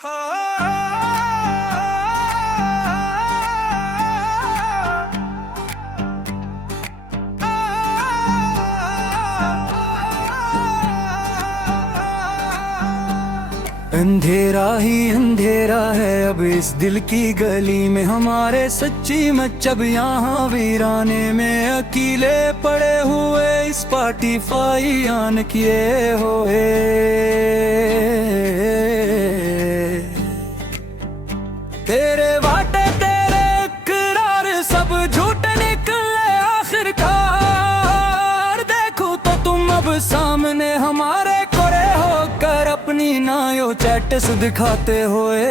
अंधेरा ही अंधेरा है अब इस दिल की गली में हमारे, सच्ची मच अब यहाँ वीराने में अकेले पड़े हुए इस स्पॉटिफाई ऑन किए हुए। तेरे वाटे तेरे इकरार सब झूठ निकले आखिरकार, देखो तो तुम अब सामने हमारे कोरे होकर अपनी नायो चैटस दिखाते हुए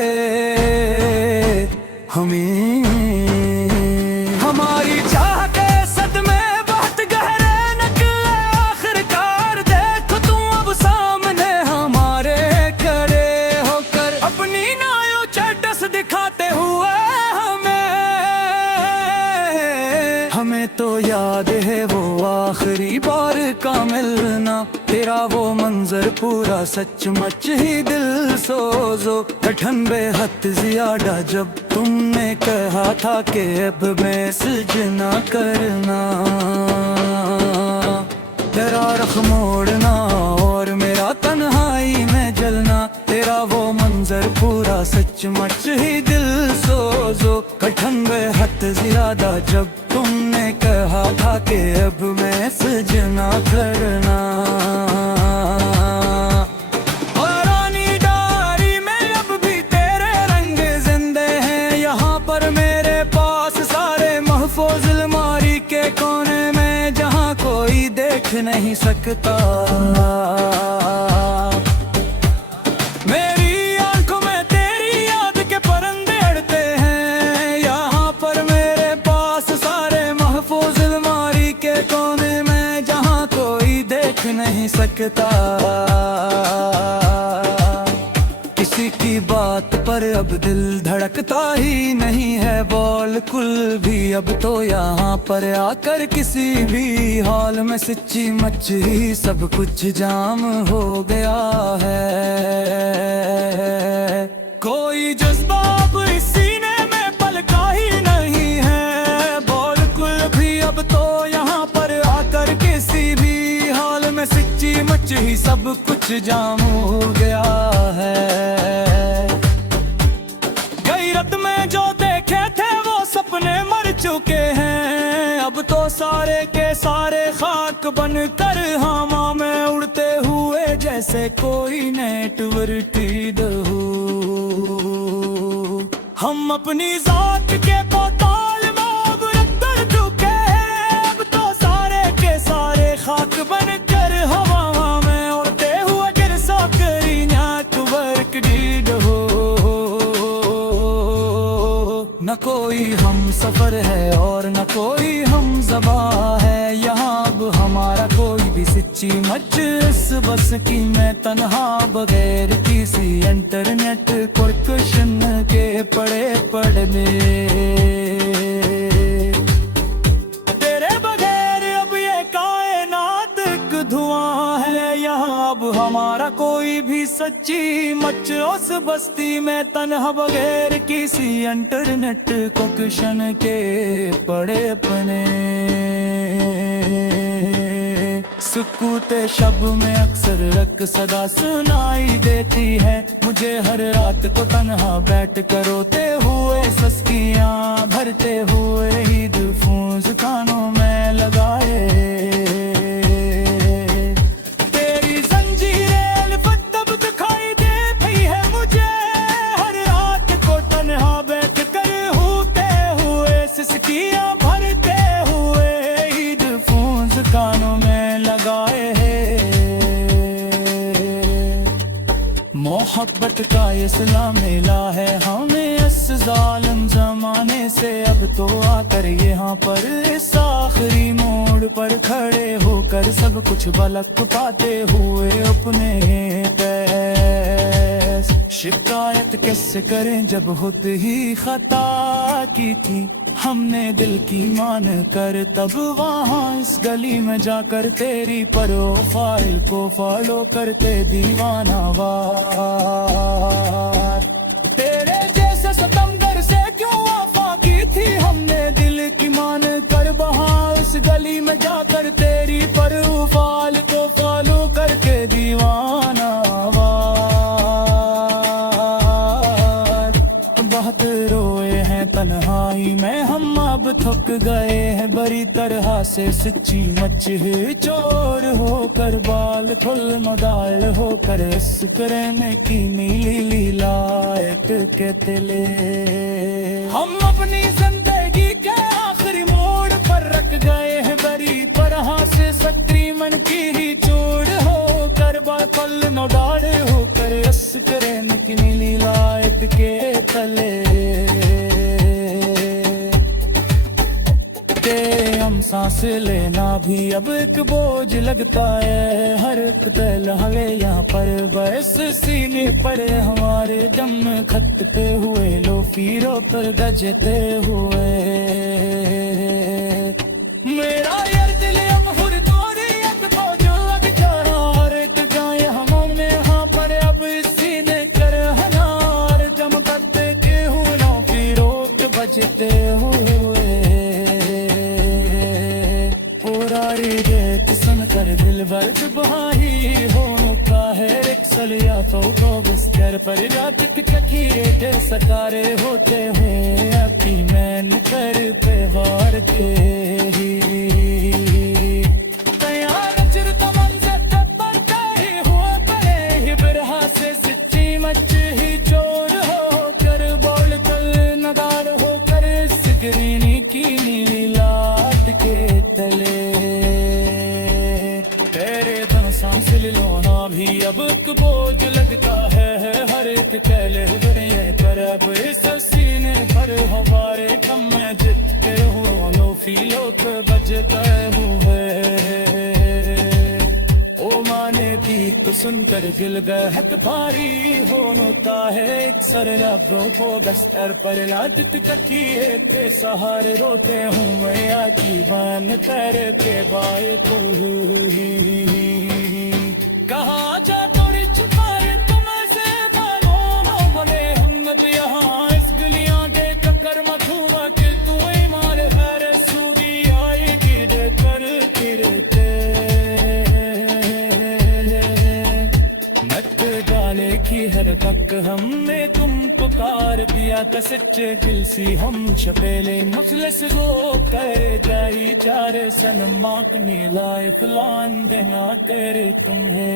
हमें। हमारी चाह के सदमे बहुत गहरे निकले आखिरकार, देखो तुम अब सामने हमारे खड़े होकर अपनी नायो चैटस दिखाते हुए हमें तो याद है वो आखिरी बार का मिलना, तेरा वो मंजर पूरा सचमुच ही दिल सोजो। कठिन बेहद ज्यादा जब तुमने कहा था कि अब मैसेज ना करना, तेरा रख मोड़ना और मेरा तन्हाई में जलना, तेरा वो मंजर पूरा सचमुच ही दिल सोजो। कठिन बेहद ज्यादा जब तुमने कहा था कि अब मैसेज ना करना। पुरानी डायरी में अब भी तेरे रंग जिंदे हैं, यहाँ पर मेरे पास सारे महफूज अलमारी के कोने में, जहाँ कोई देख नहीं सकता। मेरी आंखों में तेरी याद के परिंदे अड़ते हैं, यहाँ पर मेरे पास सारे महफूज अलमारी के कोने में, जहाँ कोई देख नहीं सकता। किसी की बात पर अब दिल धड़कता ही नहीं है बिल्कुल भी, अब तो यहाँ पर आकर किसी भी हाल में सच्ची मच ही सब कुछ जाम हो गया है। कोई जज्बा अब इस सीने में पलका ही नहीं है बिल्कुल भी, अब तो यहाँ पर आकर किसी भी हाल में सच्ची मच ही सब कुछ जाम हो गया है। गैरत में जो देखे थे वो सपने मर चुके हैं, अब तो सारे के सारे खाक बनकर हवा में उड़ते हुए जैसे कोई नेटवर्क हो। हम अपनी जात के पोताल में अब रख चुके हैं, अब तो सारे के सारे खाक बनकर हवा में उड़ते हुए गिरसा करी नेटवर्क डीड हो। न कोई हम सफर है और न कोई हम ज़बा है, यहाँ अब हमारा कोई भी सच्ची मच इस बस की मैं तन्हा बगैर किसी इंटरनेट कनेक्शन के पड़ने। तेरे बगैर अब ये कायनात एक धुआं है, यहाँ अब हमारा कोई भी सच्ची मच उस बस्ती में तन्हा बगैर किसी इंटरनेट कनेक्शन के पड़े। सुकूते शब में अक्सर रक सदा सुनाई देती है, मुझे हर रात को तन्हा बैठ कर रोते हुए सस्कियां भरते हुए ईदफूंस कानों में लगाए। तेरी जंजीरें लिफत तब दिखाई देती है मुझे, हर रात को तन्हा बैठ कर होते हुए सस्कियां भरते हुए ईदफूंस कानों में लगाए हैं। मोहब्बत का ये सिला मिला है हमें इस जालिम जमाने से, अब तो आकर यहाँ पर इस आखिरी मोड़ पर खड़े होकर सब कुछ बलक पाते हुए अपने पैस। शिकायत कैसे करें जब खुद ही खता की थी हमने दिल की मान कर, तब वहाँ इस गली में जाकर तेरी प्रोफाइल को फॉलो करते दीवाना वार। ठुक गए हैं बड़ी तरह से सच्ची मच है चोर होकर बाल खुल मदाल होकर इस करने की नीली लीला एक के तिले हम अपनी जिंदगी के आखिरी मोड़ पर रख गए हैं बड़ी तरह से सक्री मन की ही चोर होकर बाल खुल मदाल होकर इस करने की नीली लीला एक के तले हम सांस लेना भी अब एक बोझ लगता है हर एक लहले यहाँ पर बस सीने पर हमारे दम खटते हुए लो फिरों पर गजते हुए मेरा यार दिल अब हुरदोरी अब तो जो लग जा हर एक गाय हम में यहाँ पर अब सीने कर हनार जम करते के हुए लो फिरों पर बजते हुए सुन कर दिल वर्ग बहाई होता है रिक्सल या तो बिस्तर पर रात चकिए सकारे होते हुए आपकी मैन कर पे वार के ही तैयार चिरता मंजर तपते ही हो पड़े ही बिरहा से सच्ची मच ही चोर हो कर बोल कल नदार हो कर सिगरीनी की नीली लाट के तले सांस लेना भी अब एक बोझ लगता है हर एक कहले हुए कर अब इस सीने पर हमारे कम में जितते हो लो फीलों के बजते हुए ओ माने दी तो सुनकर दिल गहक भारी होता है एक सर लबों को बस्तर पर लादत तकिए पे सहारे रोते हुए या जीवन करके बाए को ही कहा जा तोड़ी छुपाए तुमसे बानों बोले हम यहाँ इस गलियां दे कर मधुआ के तू मार हर सूबी आई गिर कर गिरते मत डाले की हर तक हमने तुम पुकार दिया का सच्चे दिल सी हम छपेले मुखलस गो कर जाई चार सनमाक नीलाए फलान देना तेरे तुम्हें